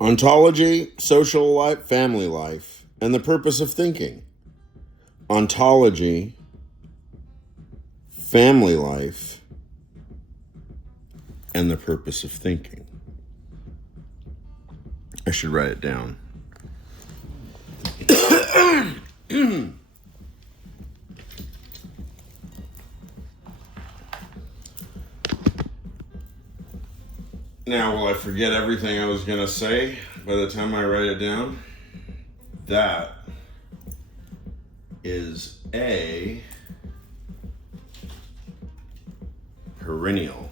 Ontology, social life, family life, and the purpose of thinking. Ontology, family life, and the purpose of thinking. I should write it down. Now, will I forget everything I was going to say by the time I write it down? That is a perennial.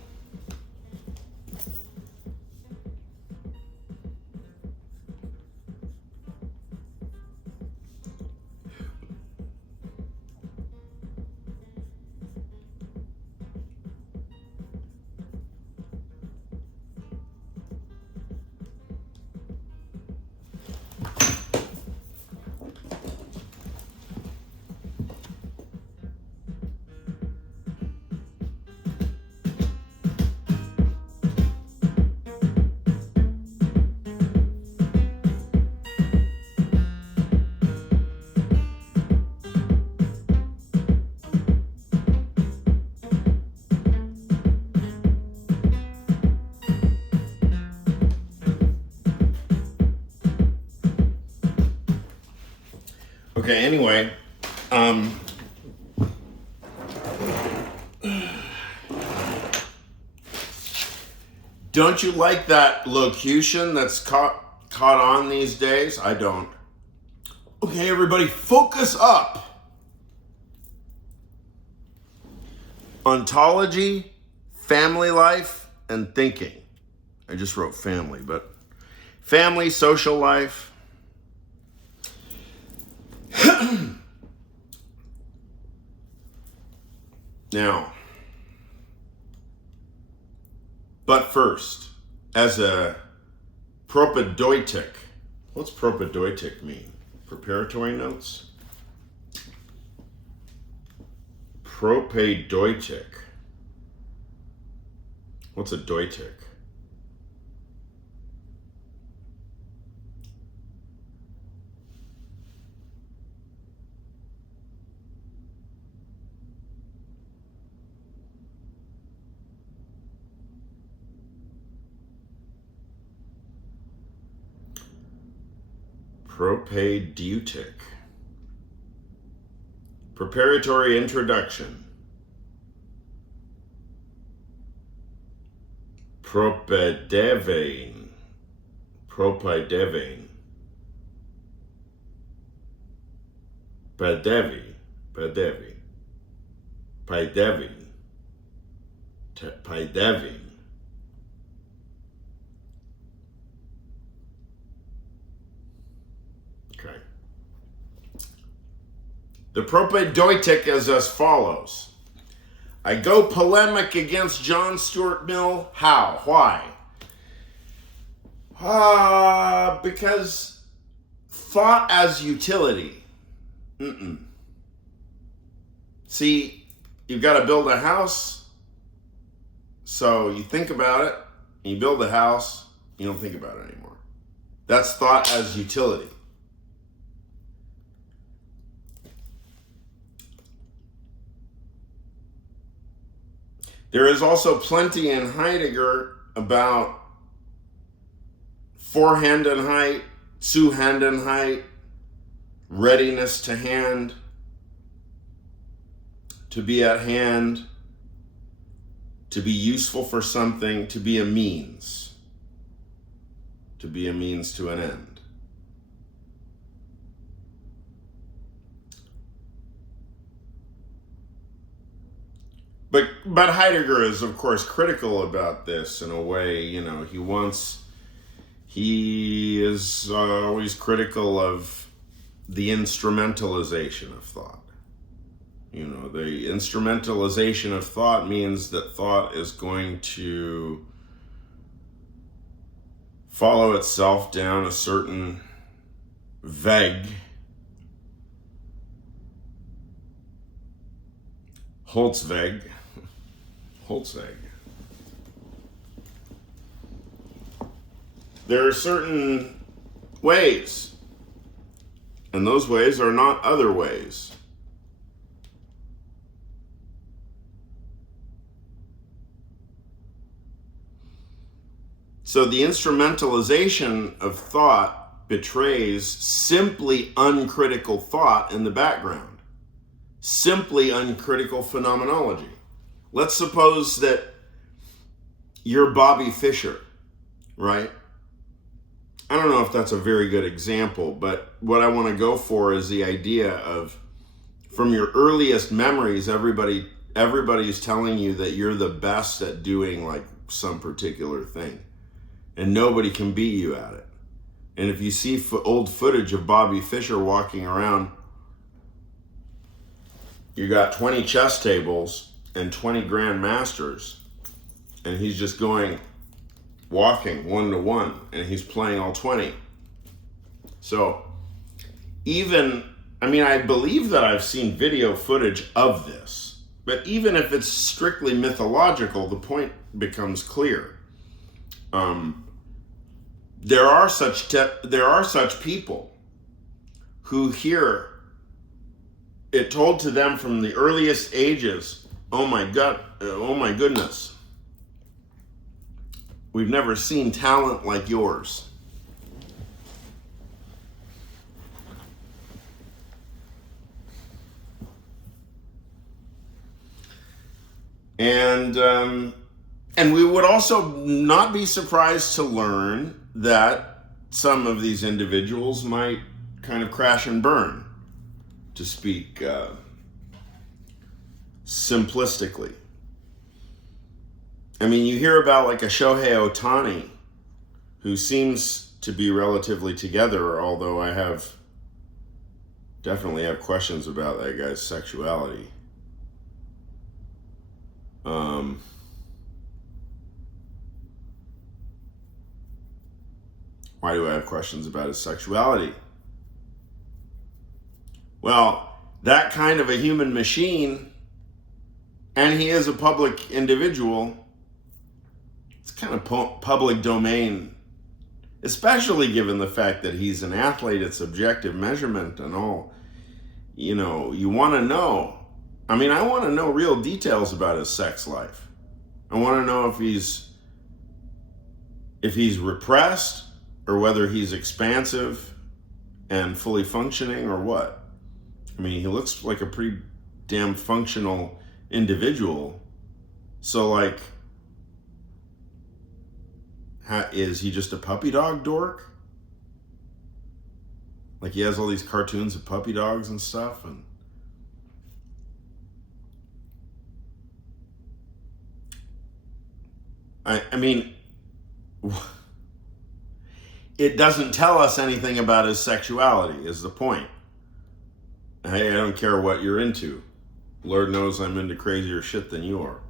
Okay, anyway, don't you like that locution that's caught on these days? I don't. Okay, everybody, focus up. Ontology, family life, and thinking. I just wrote family, but family, social life. Now, but first, as a propedeutic, what's propedeutic mean? Preparatory notes? Propedeutic. What's a deutic? Propedeutic. Preparatory introduction. Propedevein. Propedevein. Padevi. Padevi. Padevi. Padevi. Okay. The propedeutic is as follows. I go polemic against John Stuart Mill. How? Why? Because thought as utility. See, you've got to build a house, so you think about it, and you build a house, you don't think about it anymore. That's thought as utility. There is also plenty in Heidegger about Vorhandenheit, Zuhandenheit, readiness to hand, to be at hand, to be useful for something, to be a means to an end. But Heidegger is, of course, critical about this in a way. He is always critical of the instrumentalization of thought. The instrumentalization of thought means that thought is going to follow itself down a certain Weg, Holzweg, there are certain ways, and those ways are not other ways. So the instrumentalization of thought betrays simply uncritical thought in the background, simply uncritical phenomenology. Let's suppose that you're Bobby Fischer, right? I don't know if that's a very good example, but what I want to go for is the idea of, from your earliest memories, everybody's telling you that you're the best at doing like some particular thing, and nobody can beat you at it. And if you see old footage of Bobby Fischer walking around, you got 20 chess tables and 20 grandmasters, and he's just walking 1-to-1, and he's playing all 20. So I believe that I've seen video footage of this, but even if it's strictly mythological, the point becomes clear. There are such people who hear it told to them from the earliest ages, oh my goodness, we've never seen talent like yours. And we would also not be surprised to learn that some of these individuals might kind of crash and burn, to speak simplistically. I mean, you hear about like a Shohei Ohtani, who seems to be relatively together, although I definitely have questions about that guy's sexuality. Why do I have questions about his sexuality? Well, that kind of a human machine, and he is a public individual, it's kind of public domain, especially given the fact that he's an athlete. It's objective measurement and all. You know, you want to know. I mean, I want to know real details about his sex life. I want to know if he's repressed, or whether he's expansive and fully functioning, or what. I mean, he looks like a pretty damn functional individual. So, like, is he just a puppy dog dork? Like, he has all these cartoons of puppy dogs and stuff, and I mean, it doesn't tell us anything about his sexuality, is the point. Hey, I don't care what you're into. Lord knows I'm into crazier shit than you are.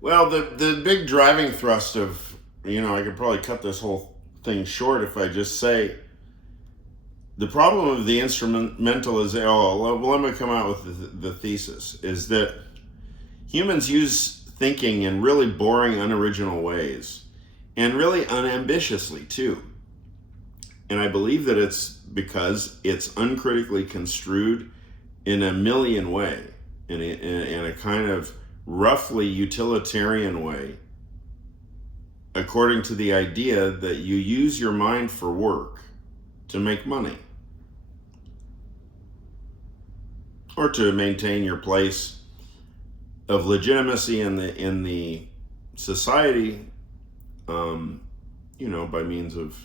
Well, the big driving thrust of, I could probably cut this whole thing short if I just say, the problem of the instrumentalization, let me come out with the thesis, is that humans use thinking in really boring, unoriginal ways, and really unambitiously too. And I believe that it's because it's uncritically construed in a million way, in a kind of roughly utilitarian way, according to the idea that you use your mind for work to make money, or to maintain your place of legitimacy in the society, by means of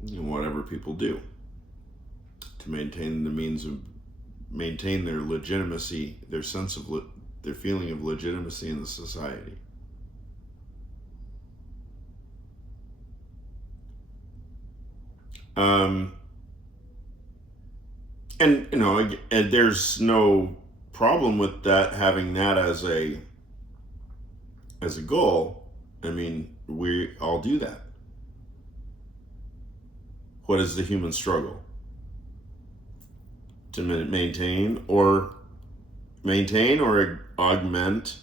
whatever people do to maintain their legitimacy, their sense of their feeling of legitimacy in the society. And there's no problem with that, having that as a as a goal, I mean, we all do that. What is the human struggle? To maintain or augment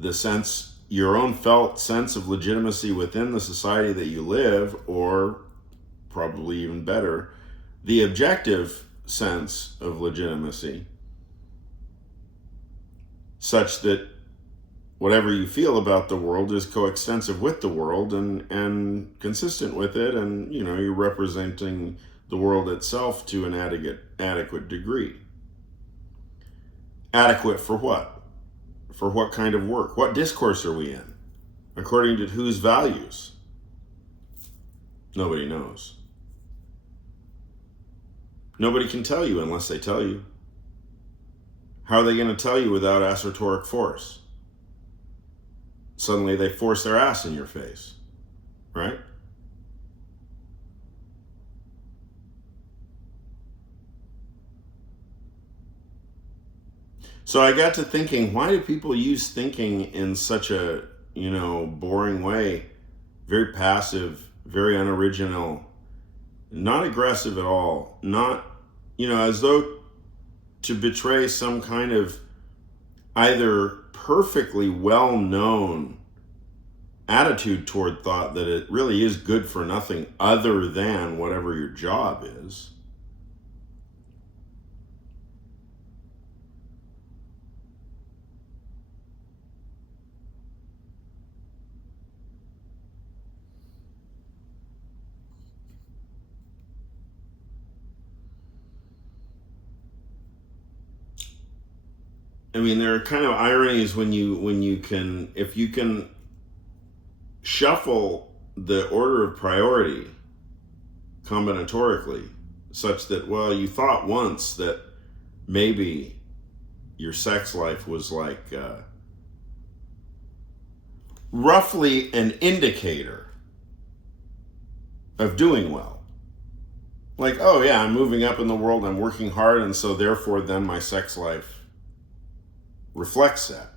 the sense, your own felt sense of legitimacy within the society that you live, or probably even better, the objective sense of legitimacy, such that whatever you feel about the world is coextensive with the world and consistent with it, and you're representing the world itself to an adequate degree. Adequate for what? For what kind of work? What discourse are we in? According to whose values? Nobody knows. Nobody can tell you unless they tell you. How are they going to tell you without assertoric force? Suddenly they force their ass in your face, right? So I got to thinking, why do people use thinking in such a, boring way? Very passive, very unoriginal, not aggressive at all, not, as though to betray some kind of either perfectly well-known attitude toward thought that it really is good for nothing other than whatever your job is. I mean, there are kind of ironies when you can, if you can shuffle the order of priority combinatorically, such that, well, you thought once that maybe your sex life was like roughly an indicator of doing well. Like, oh yeah, I'm moving up in the world, I'm working hard, and so therefore then my sex life reflects that.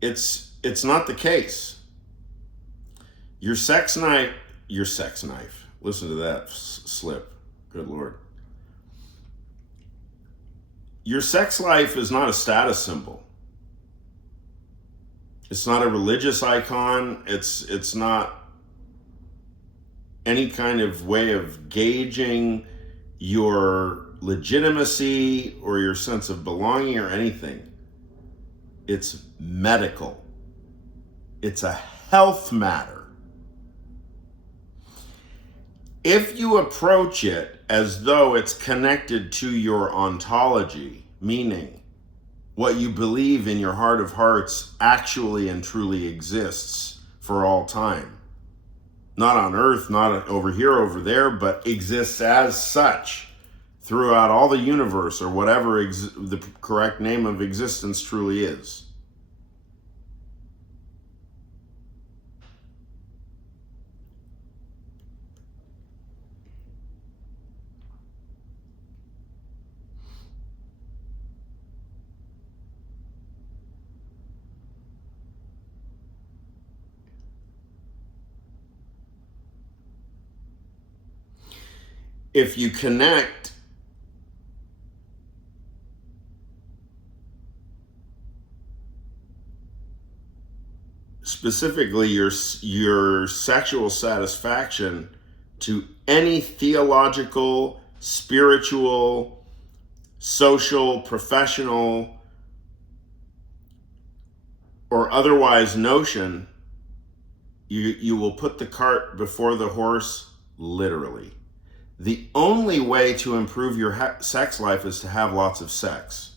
It's not the case. Your sex knife, listen to that slip, good Lord. Your sex life is not a status symbol. It's not a religious icon. It's not any kind of way of gauging your legitimacy or your sense of belonging or anything. It's medical. It's a health matter. If you approach it as though it's connected to your ontology, meaning what you believe in your heart of hearts actually and truly exists for all time, not on earth, not over here, over there, but exists as such throughout all the universe, or whatever the correct name of existence truly is. If you connect specifically your sexual satisfaction to any theological, spiritual, social, professional, or otherwise notion, you will put the cart before the horse, literally. The only way to improve your sex life is to have lots of sex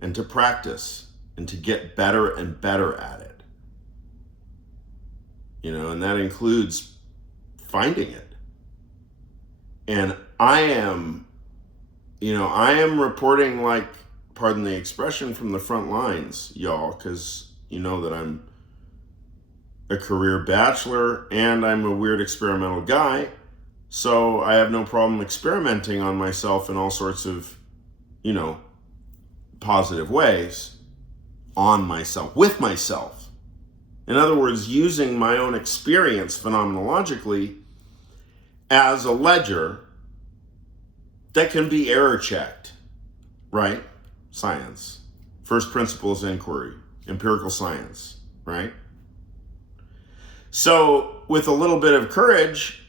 and to practice and to get better and better at it. And that includes finding it. And I am reporting, like, pardon the expression, from the front lines, y'all, because you know that I'm a career bachelor and I'm a weird experimental guy. So I have no problem experimenting on myself in all sorts of, positive ways on myself, with myself. In other words, using my own experience phenomenologically as a ledger that can be error checked, right? Science, first principles inquiry, empirical science, right? So with a little bit of courage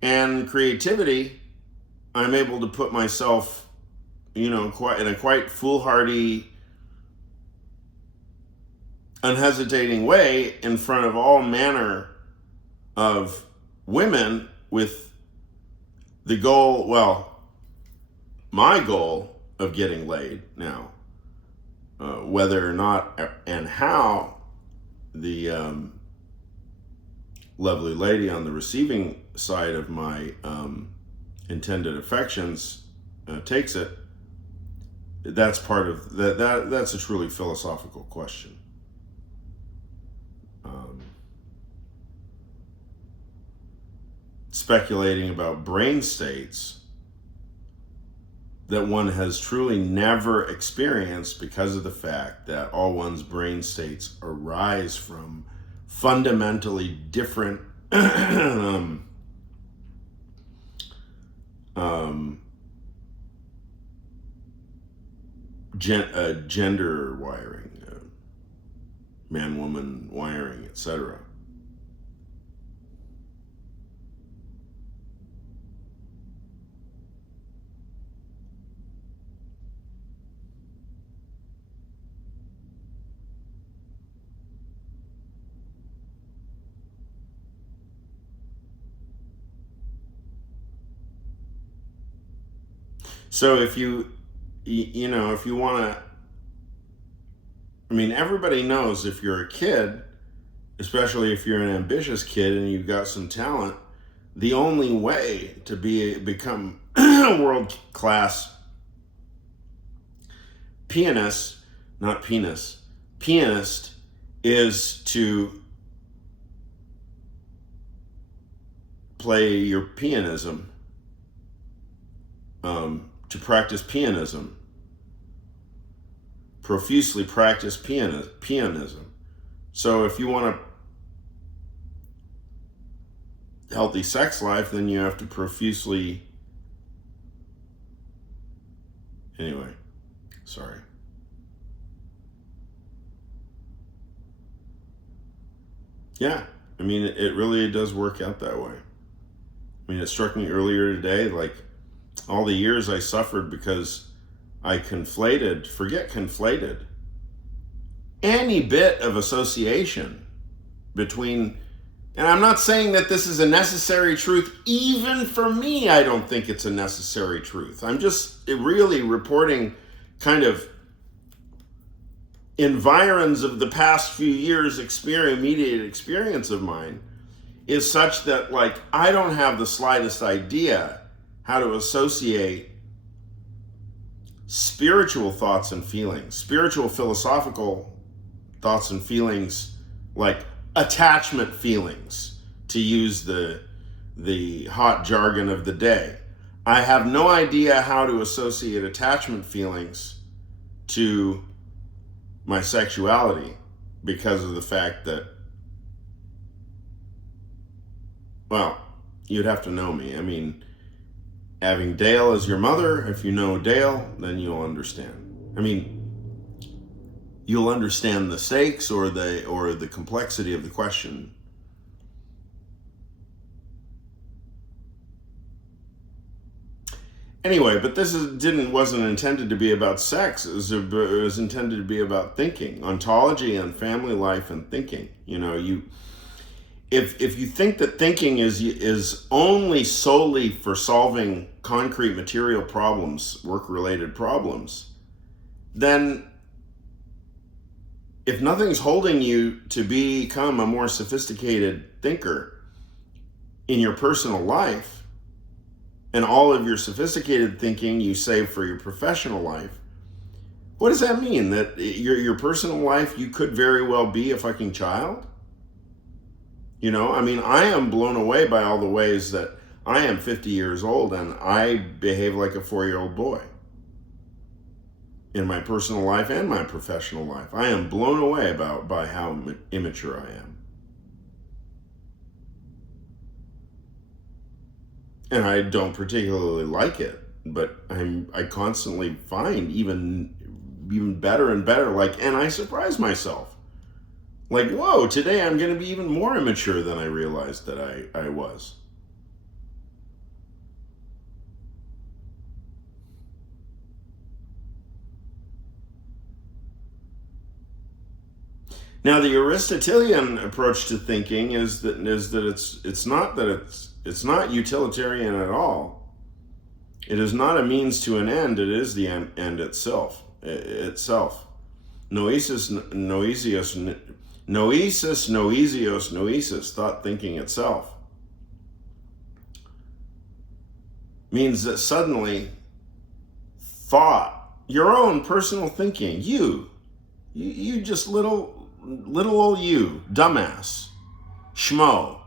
and creativity, I'm able to put myself, quite in a quite foolhardy, unhesitating way in front of all manner of women with the goal, my goal of getting laid now. Whether or not and how the lovely lady on the receiving side of my intended affections takes it, that's part of that's a truly philosophical question. Speculating about brain states that one has truly never experienced because of the fact that all one's brain states arise from fundamentally different gender wiring, man-woman wiring, etc. So if you want to, everybody knows if you're a kid, especially if you're an ambitious kid and you've got some talent, the only way to become a world-class pianist is to play your pianism, to practice pianism, profusely practice pianism. So if you want a healthy sex life, then you have to profusely... Anyway, sorry. Yeah, it really does work out that way. It struck me earlier today, like, all the years I suffered because I conflated any bit of association between, and I'm not saying that this is a necessary truth, even for me, I don't think it's a necessary truth. I'm just really reporting kind of environs of the past few years' immediate experience of mine is such that, like, I don't have the slightest idea how to associate spiritual thoughts and feelings, spiritual philosophical thoughts and feelings, like attachment feelings, to use the hot jargon of the day. I have no idea how to associate attachment feelings to my sexuality because of the fact that, well, you'd have to know me. Having Dale as your mother, if you know Dale, then you'll understand. You'll understand the stakes or the complexity of the question. Anyway, but this wasn't intended to be about sex. It was intended to be about thinking, ontology and family life and thinking. If you think that thinking is only solely for solving concrete material problems, work-related problems, then if nothing's holding you to become a more sophisticated thinker in your personal life, and all of your sophisticated thinking you save for your professional life, what does that mean? That your personal life, you could very well be a fucking child? I am blown away by all the ways that I am 50 years old and I behave like a 4-year-old boy. in my personal life and my professional life. I am blown away by how immature I am. And I don't particularly like it, but I constantly find even better and better, and I surprise myself. Like, whoa, today I'm going to be even more immature than I realized that I was. Now, the Aristotelian approach to thinking is that it's not utilitarian at all. It is not a means to an end. It is the end itself. Noesis, noesios, thought thinking itself, means that suddenly thought, your own personal thinking, you just little old you, dumbass, schmo,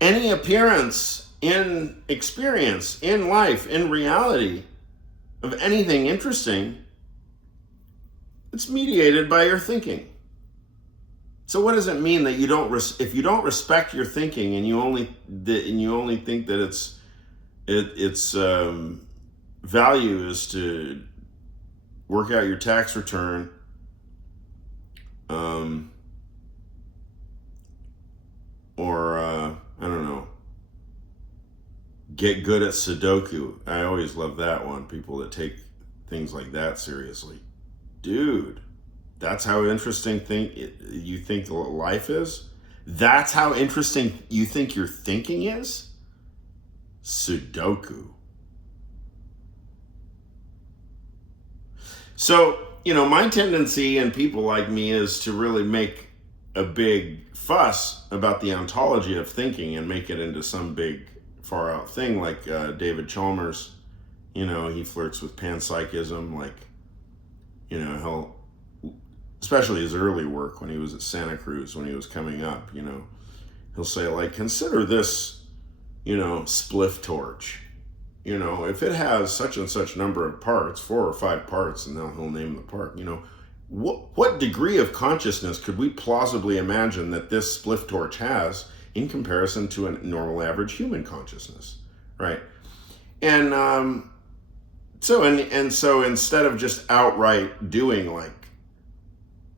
any appearance in experience, in life, in reality of anything interesting, it's mediated by your thinking. So what does it mean that if you don't respect your thinking and you only think that its value is to work out your tax return, or I don't know, get good at Sudoku. I always love that one. People that take things like that seriously. Dude, that's how interesting you think life is? That's how interesting you think your thinking is? Sudoku. So, my tendency in people like me is to really make a big fuss about the ontology of thinking and make it into some big far out thing, like David Chalmers. He flirts with panpsychism, he'll, especially his early work when he was at Santa Cruz, when he was coming up, he'll say, consider this, spliff torch. If it has such and such number of parts, 4 or 5 parts, and then he'll name the part, what degree of consciousness could we plausibly imagine that this spliff torch has in comparison to a normal average human consciousness, right? And so instead of just outright doing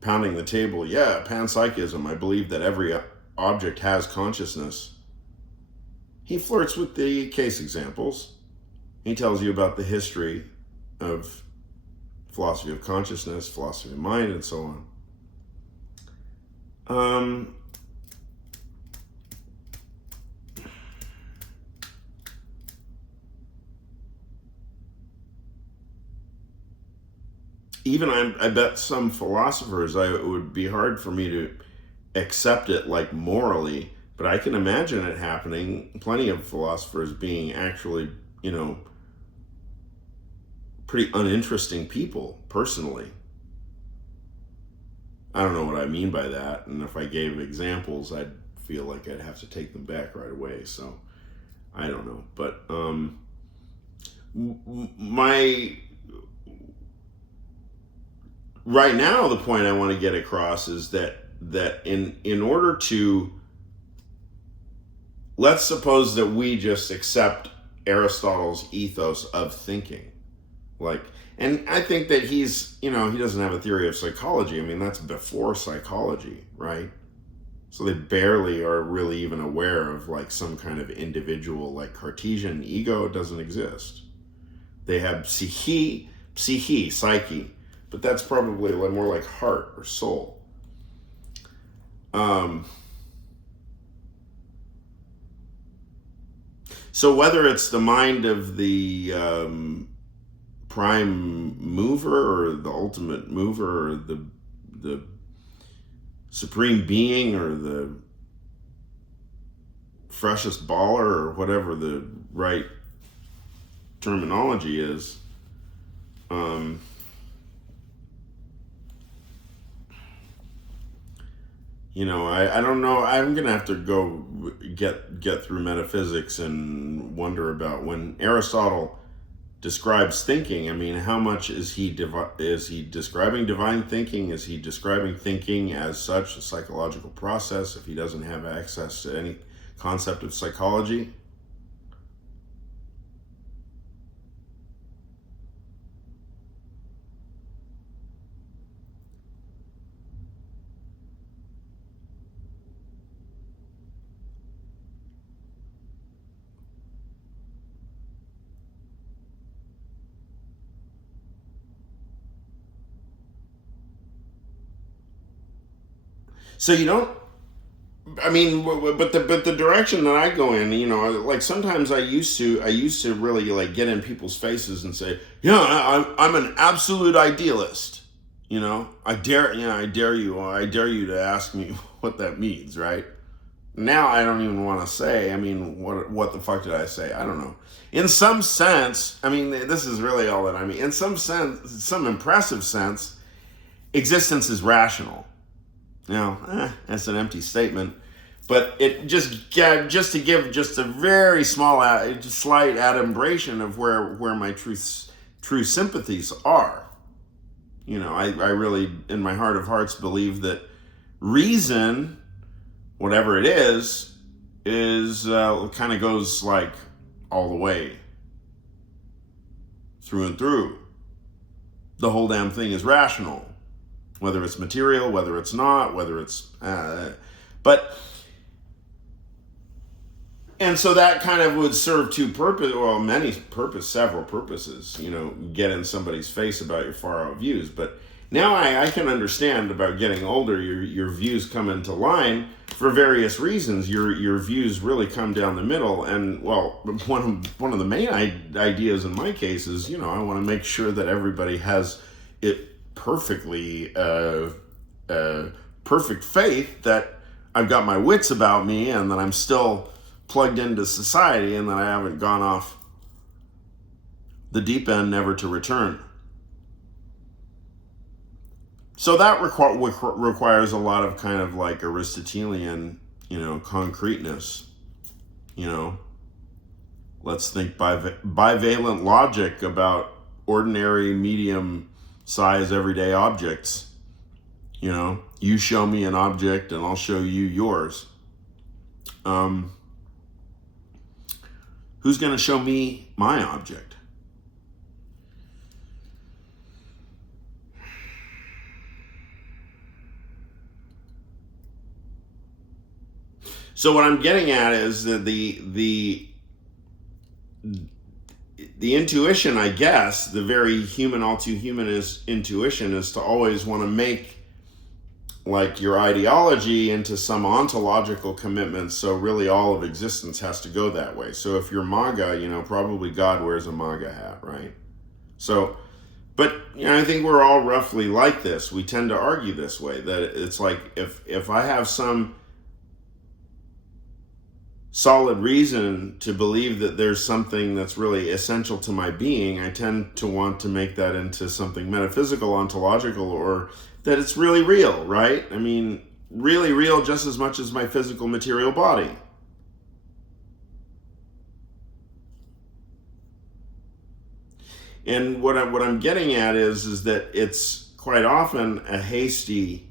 pounding the table, yeah, panpsychism, I believe that every object has consciousness, he flirts with the case examples. He tells you about the history of philosophy of consciousness, philosophy of mind, and so on. Even I bet some philosophers, it would be hard for me to accept it morally, but I can imagine it happening. Plenty of philosophers being actually, pretty uninteresting people, personally. I don't know what I mean by that, and if I gave examples, I'd feel like I'd have to take them back right away, so I don't know. But right now, the point I want to get across is that in order to, let's suppose that we just accept Aristotle's ethos of thinking, and I think that he's, he doesn't have a theory of psychology. I mean, that's before psychology, right? So they barely are really even aware of some kind of individual, Cartesian ego doesn't exist. They have psyche, but that's probably more like heart or soul. So whether it's the mind of the prime mover or the ultimate mover or the supreme being or the freshest baller or whatever the right terminology is, I don't know. I'm going to have to go get through metaphysics and wonder about when Aristotle describes thinking. I mean, how much is he describing divine thinking? Is he describing thinking as such, a psychological process, if he doesn't have access to any concept of psychology? So you don't. I mean, but the direction that I go in, like sometimes I used to really like get in people's faces and say, yeah, I'm an absolute idealist. I dare you to ask me what that means, right? Now I don't even want to say. I mean, what the fuck did I say? I don't know. In some sense, I mean, this is really all that I mean. In some sense, some impressive sense, existence is rational. That's an empty statement, but it just to give just a very small, slight adumbration of where my true sympathies are. I really, in my heart of hearts, believe that reason, whatever it is kind of goes like all the way through and through. The whole damn thing is rational. Whether it's material, whether it's not, whether it's... And so that kind of would serve several purposes, get in somebody's face about your far out views. But now I can understand about getting older, your views come into line for various reasons. Your views really come down the middle. And, well, one of the main ideas in my case is, I want to make sure that everybody has it perfectly perfect faith that I've got my wits about me and that I'm still plugged into society and that I haven't gone off the deep end never to return. So that requires a lot of kind of like Aristotelian, concreteness. Let's think bivalent logic about ordinary, medium size, everyday objects. You show me an object and I'll show you yours. Who's going to show me my object? So what I'm getting at is that the intuition, I guess, the very human, all too human intuition is to always want to make like your ideology into some ontological commitment. So really all of existence has to go that way. So if you're MAGA, probably God wears a MAGA hat, right? So, but I think we're all roughly like this. We tend to argue this way, that it's like if I have some solid reason to believe that there's something that's really essential to my being, I tend to want to make that into something metaphysical, ontological, or that it's really real, right? I mean, really real just as much as my physical material body. And what I'm getting at is that it's quite often a hasty...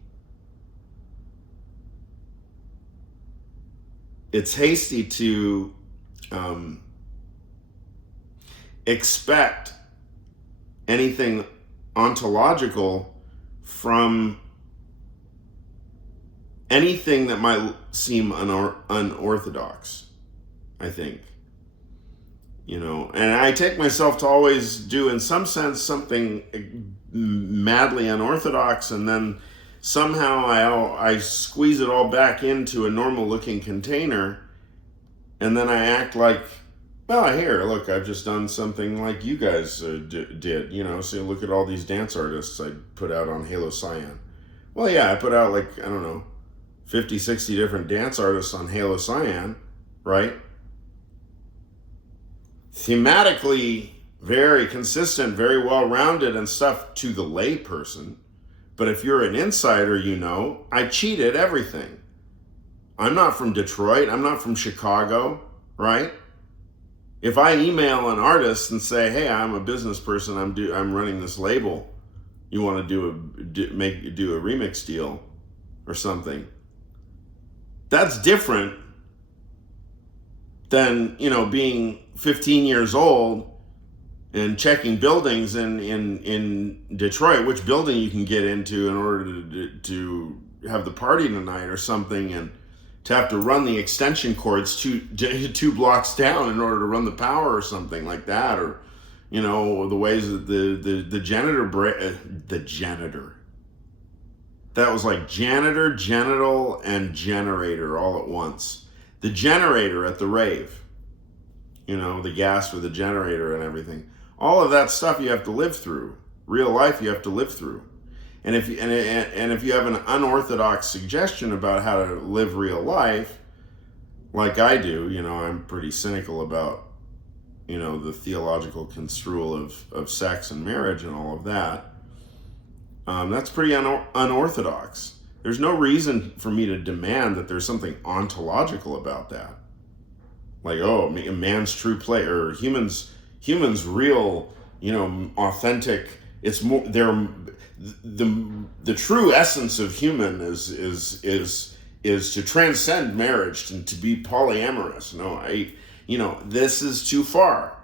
It's hasty to expect anything ontological from anything that might seem unorthodox, I think. And I take myself to always do, in some sense, something madly unorthodox, and then somehow I squeeze it all back into a normal looking container, and then I act like, well, here, look, I've just done something like you guys did, so look at all these dance artists I put out on Halo Cyan. Well, yeah, I put out like, I don't know, 50, 60 different dance artists on Halo Cyan, right? Thematically very consistent, very well-rounded and stuff to the lay person. But if you're an insider, I cheated everything. I'm not from Detroit. I'm not from Chicago, right? If I email an artist and say, "Hey, I'm a business person. I'm running this label. You want to do a remix deal or something?" That's different than, being 15 years old and checking buildings in Detroit, which building you can get into in order to have the party tonight or something, and to have to run the extension cords two blocks down in order to run the power or something like that, or the ways that the janitor, that was like janitor, genital, and generator all at once. The generator at the rave, the gas for the generator and everything. All of that stuff you have to live through. Real life you have to live through. And if you have an unorthodox suggestion about how to live real life, like I do, I'm pretty cynical about, the theological construal of sex and marriage and all of that. That's pretty unorthodox. There's no reason for me to demand that there's something ontological about that. Like, a man's true play, or humans real, authentic. It's more, the true essence of human is to transcend marriage and to be polyamorous. No, this is too far.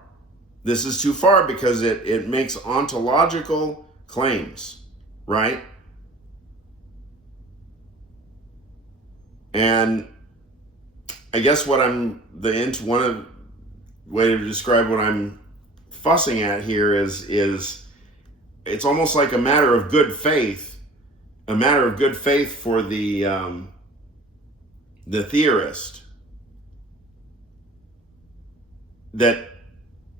This is too far because it makes ontological claims, right? And I guess one way to describe what I'm fussing at here is it's almost like a matter of good faith for the theorist, that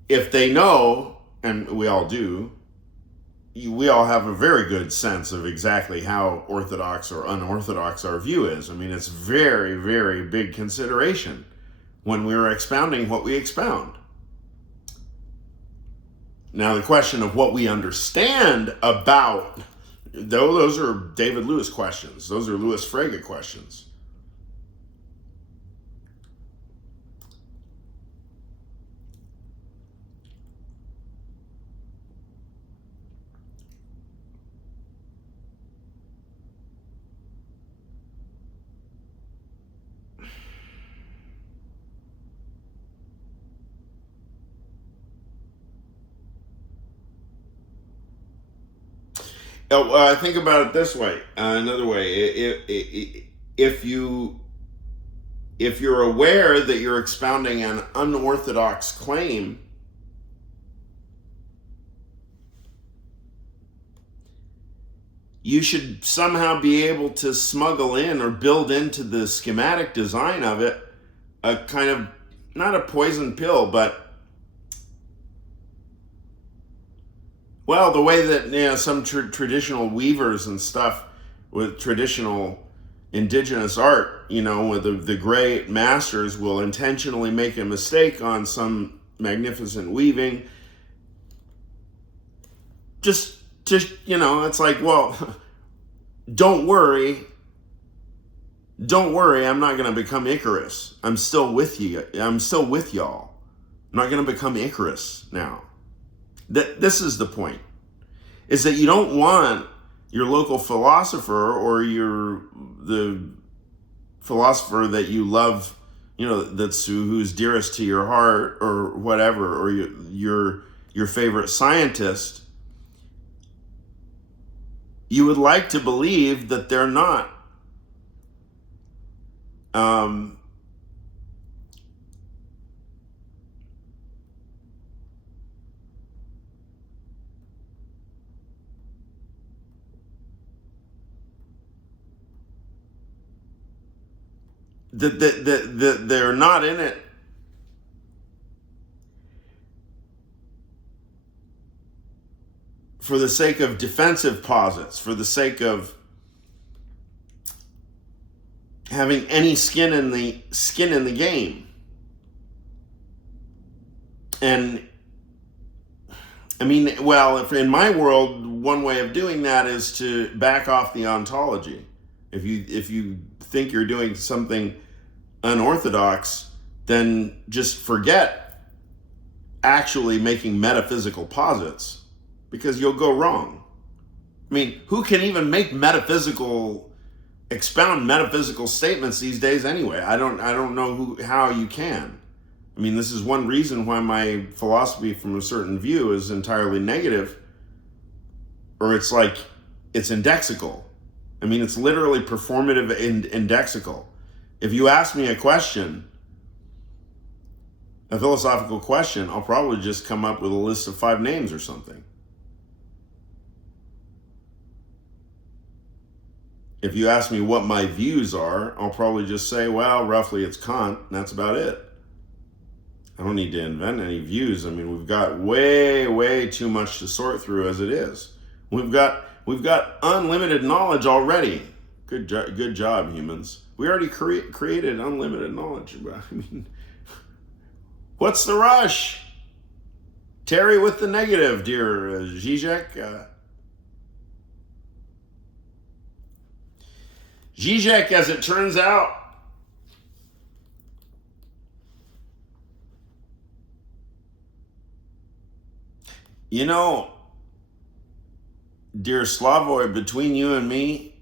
if they know, and we all do, we all have a very good sense of exactly how orthodox or unorthodox our view is. I mean, it's very, very big consideration when we're expounding what we expound. Now, the question of what we understand about, those are David Lewis questions. Those are Louis Frege questions. I think about it this way. Another way, if you're aware that you're expounding an unorthodox claim, you should somehow be able to smuggle in or build into the schematic design of it a kind of, not a poison pill, but the way that some traditional weavers and stuff with traditional indigenous art, with the great masters will intentionally make a mistake on some magnificent weaving. Just it's like, don't worry, I'm not going to become Icarus. I'm still with you. I'm still with y'all. I'm not going to become Icarus now. This is the point, is that you don't want your local philosopher or the philosopher that you love, that's who's dearest to your heart or whatever, or your favorite scientist. You would like to believe that they're not that they're not in it for the sake of defensive posits, for the sake of having any skin in the game. And I mean, well, if in my world, one way of doing that is to back off the ontology. If you think you're doing something unorthodox, then just forget actually making metaphysical posits, because you'll go wrong. I mean, who can even expound metaphysical statements these days anyway? I don't know how you can. I mean, this is one reason why my philosophy from a certain view is entirely negative, or it's indexical. I mean, it's literally performative and indexical. If you ask me a philosophical question, I'll probably just come up with a list of 5 names or something. If you ask me what my views are, I'll probably just say, well, roughly it's Kant, and that's about it. I don't need to invent any views. I mean, we've got way, way too much to sort through as it is. We've got unlimited knowledge already. Good job, humans. We already created unlimited knowledge. I mean, what's the rush? Terry with the negative, dear Zizek. Zizek, as it turns out, you know, dear Slavoj, between you and me,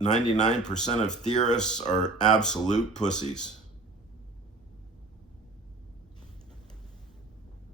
99% of theorists are absolute pussies.